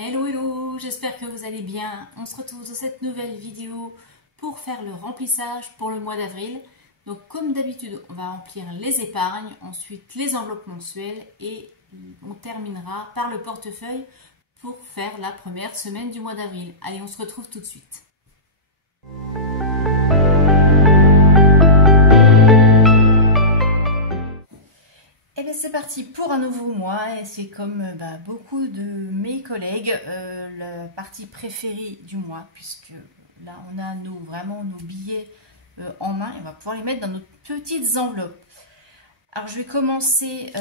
Hello hello, j'espère que vous allez bien. On se retrouve dans cette nouvelle vidéo pour faire le remplissage pour le mois d'avril. Donc comme d'habitude, on va remplir les épargnes, ensuite les enveloppes mensuelles et on terminera par le portefeuille pour faire la première semaine du mois d'avril. Allez, on se retrouve tout de suite. Et bien c'est parti pour un nouveau mois et c'est comme beaucoup de mes collègues la partie préférée du mois, puisque là on a vraiment nos billets en main et on va pouvoir les mettre dans nos petites enveloppes. Alors je vais commencer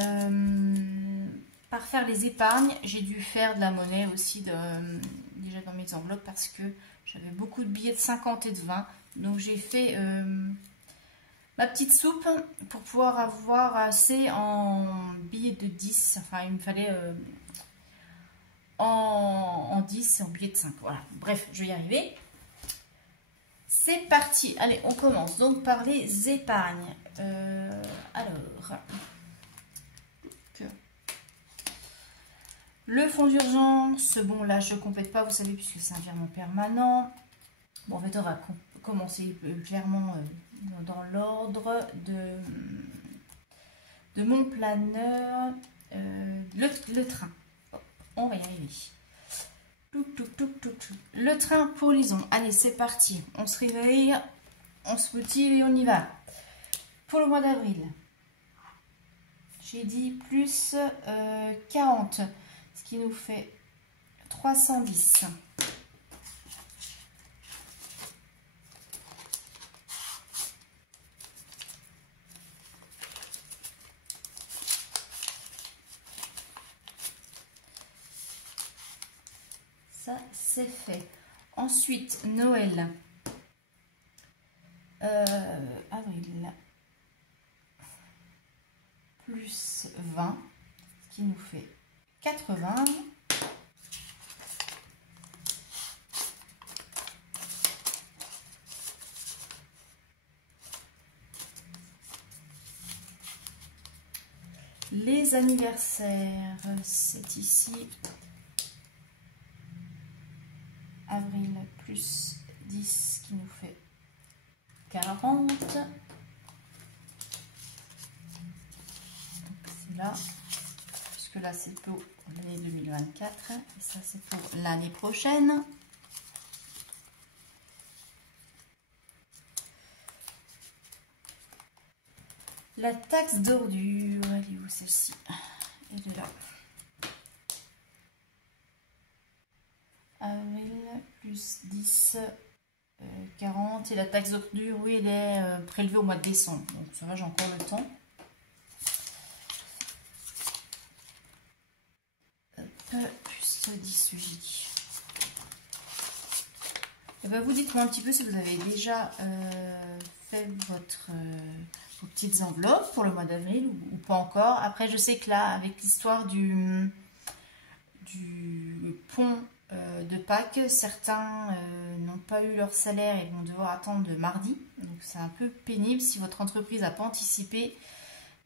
par faire les épargnes. J'ai dû faire de la monnaie aussi déjà dans mes enveloppes parce que j'avais beaucoup de billets de 50 et de 20, donc j'ai fait ma petite soupe pour pouvoir avoir assez en billets de 10. Enfin, il me fallait en 10 et en billets de 5. Voilà. Bref, je vais y arriver. C'est parti. Allez, on commence donc par les épargnes. Alors, le fonds d'urgence, bon là je ne complète pas, vous savez, puisque c'est un virement permanent. Bon, en fait, on va commencer clairement dans l'ordre de mon planeur, le train. On va y arriver. Le train pour Lison. Allez, c'est parti. On se réveille, on se motive et on y va. Pour le mois d'avril, j'ai dit plus 40, ce qui nous fait 310. Ça, c'est fait. Ensuite, Noël. Avril. Plus 20, ce qui nous fait 80. Les anniversaires, c'est ici. Avril plus 10 qui nous fait 40. C'est là, puisque là c'est pour l'année 2024 et ça c'est pour l'année prochaine. La taxe d'ordure, elle est où celle-ci? Elle est là. Avril plus 10, 40. Et la taxe d'ordure, oui, elle est prélevée au mois de décembre. Donc ça va, j'ai encore le temps. Plus 10, j'ai dit. Et ben, vous dites-moi un petit peu si vous avez déjà fait vos petites enveloppes pour le mois d'avril ou pas encore. Après, je sais que là, avec l'histoire du pont de Pâques, certains n'ont pas eu leur salaire et vont devoir attendre mardi. Donc c'est un peu pénible si votre entreprise n'a pas anticipé.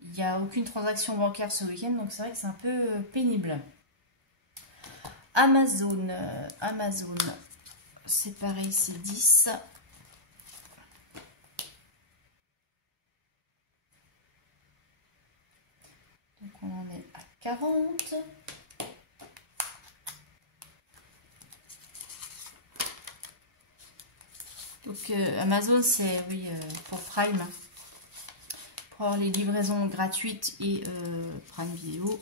Il n'y a aucune transaction bancaire ce week-end, donc c'est vrai que c'est un peu pénible. Amazon, c'est pareil, c'est 10. Donc on en est à 40. Donc Amazon, c'est oui pour Prime, pour avoir les livraisons gratuites et Prime Vidéo,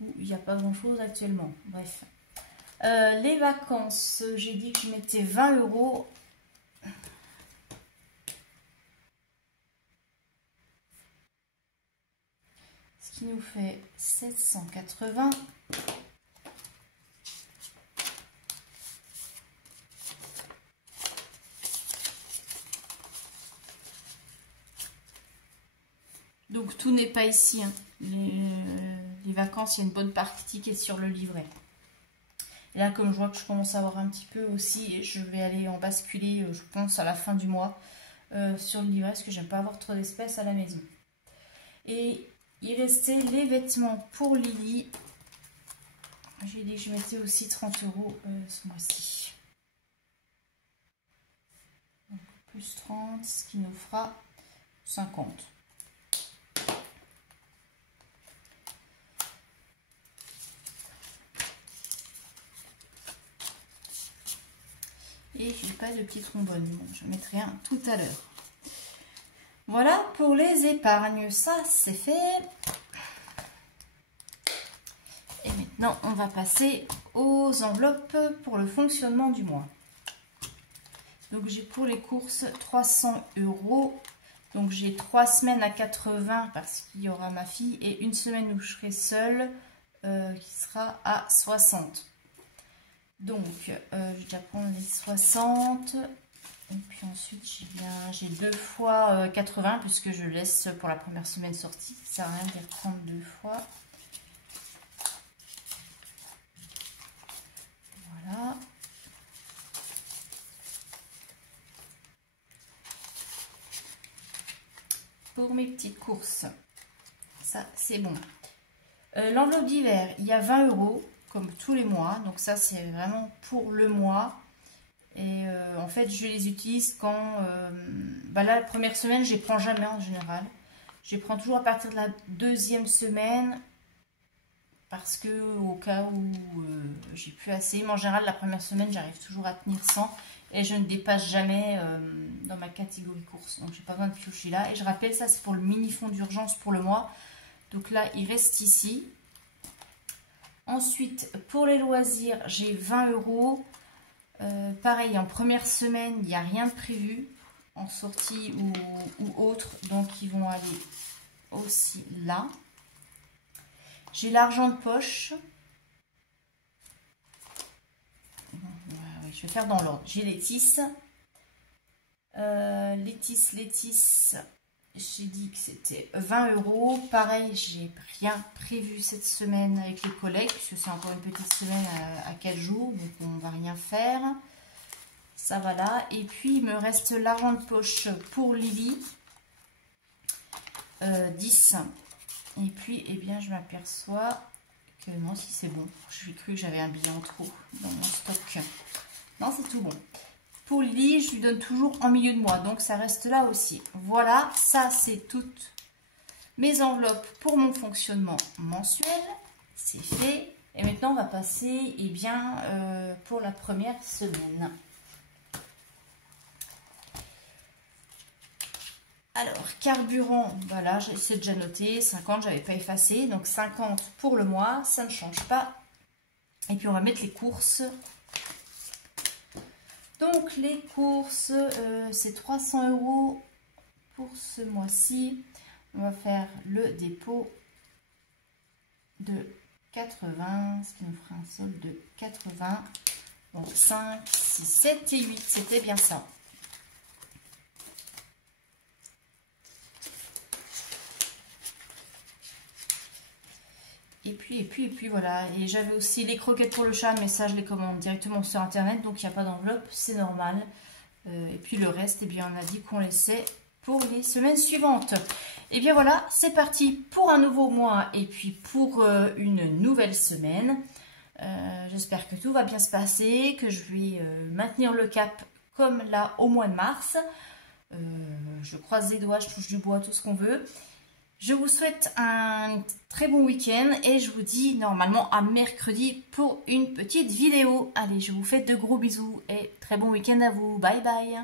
où il n'y a pas grand chose actuellement. Bref, les vacances, j'ai dit que je mettais 20 €. Ce qui nous fait 780. Donc tout n'est pas ici. Hein. Les vacances, il y a une bonne partie qui est sur le livret. Et là, comme je vois que je commence à avoir un petit peu aussi, je vais aller en basculer, je pense, à la fin du mois sur le livret, parce que j'aime pas avoir trop d'espèces à la maison. Et il restait les vêtements pour Lily. J'ai dit que je mettais aussi 30 € ce mois-ci. Donc, plus 30, ce qui nous fera 50. Et je n'ai pas de petit trombone, bon, je mettrai un tout à l'heure. Voilà pour les épargnes, ça c'est fait. Et maintenant on va passer aux enveloppes pour le fonctionnement du mois. Donc j'ai pour les courses 300 €. Donc j'ai 3 semaines à 80 parce qu'il y aura ma fille et une semaine où je serai seule qui sera à 60. Donc, je vais déjà prendre les 60. Et puis ensuite, j'ai 2 fois 80 puisque je laisse pour la première semaine sortie. Ça sert à rien de les reprendre 2 fois. Voilà. Pour mes petites courses, ça c'est bon. L'enveloppe d'hiver, il y a 20 € comme tous les mois. Donc ça, c'est vraiment pour le mois. Et en fait, je les utilise quand... là, la première semaine, je ne les prends jamais en général. Je les prends toujours à partir de la deuxième semaine. Parce que au cas où j'ai plus assez. Mais en général, la première semaine, j'arrive toujours à tenir 100. Et je ne dépasse jamais dans ma catégorie course. Donc, j'ai pas besoin de piocher là. Et je rappelle, ça, c'est pour le mini fonds d'urgence pour le mois. Donc là, il reste ici. Ensuite, pour les loisirs, j'ai 20 €. Pareil, en première semaine, il n'y a rien de prévu en sortie ou autre. Donc, ils vont aller aussi là. J'ai l'argent de poche. Je vais faire dans l'ordre. J'ai Létis. Létis. J'ai dit que c'était 20 €. Pareil, j'ai rien prévu cette semaine avec les collègues, puisque c'est encore une petite semaine à 4 jours, donc on ne va rien faire. Ça va là. Et puis, il me reste l'argent de poche pour Lily. 10. Et puis, eh bien, je m'aperçois que non, si c'est bon. Je cru que j'avais un billet en trop dans mon stock. Non, c'est tout bon. Pour Lily, je lui donne toujours en milieu de mois, donc ça reste là aussi. Voilà, ça c'est toutes mes enveloppes pour mon fonctionnement mensuel. C'est fait. Et maintenant, on va passer pour la première semaine. Alors, carburant, voilà, c'est déjà noté. 50, je n'avais pas effacé. Donc 50 pour le mois, ça ne change pas. Et puis, on va mettre les courses. Donc les courses, c'est 300 € pour ce mois-ci. On va faire le dépôt de 80, ce qui nous fera un solde de 80. Donc 5, 6, 7 et 8, c'était bien ça. Et puis voilà. Et j'avais aussi les croquettes pour le chat, mais ça je les commande directement sur internet, donc il n'y a pas d'enveloppe, c'est normal. Et puis le reste, eh bien on a dit qu'on laissait pour les semaines suivantes. Et bien voilà, c'est parti pour un nouveau mois et puis pour une nouvelle semaine. J'espère que tout va bien se passer, que je vais maintenir le cap comme là au mois de mars. Je croise les doigts, je touche du bois, tout ce qu'on veut. Je vous souhaite un très bon week-end et je vous dis normalement à mercredi pour une petite vidéo. Allez, je vous fais de gros bisous et très bon week-end à vous. Bye bye.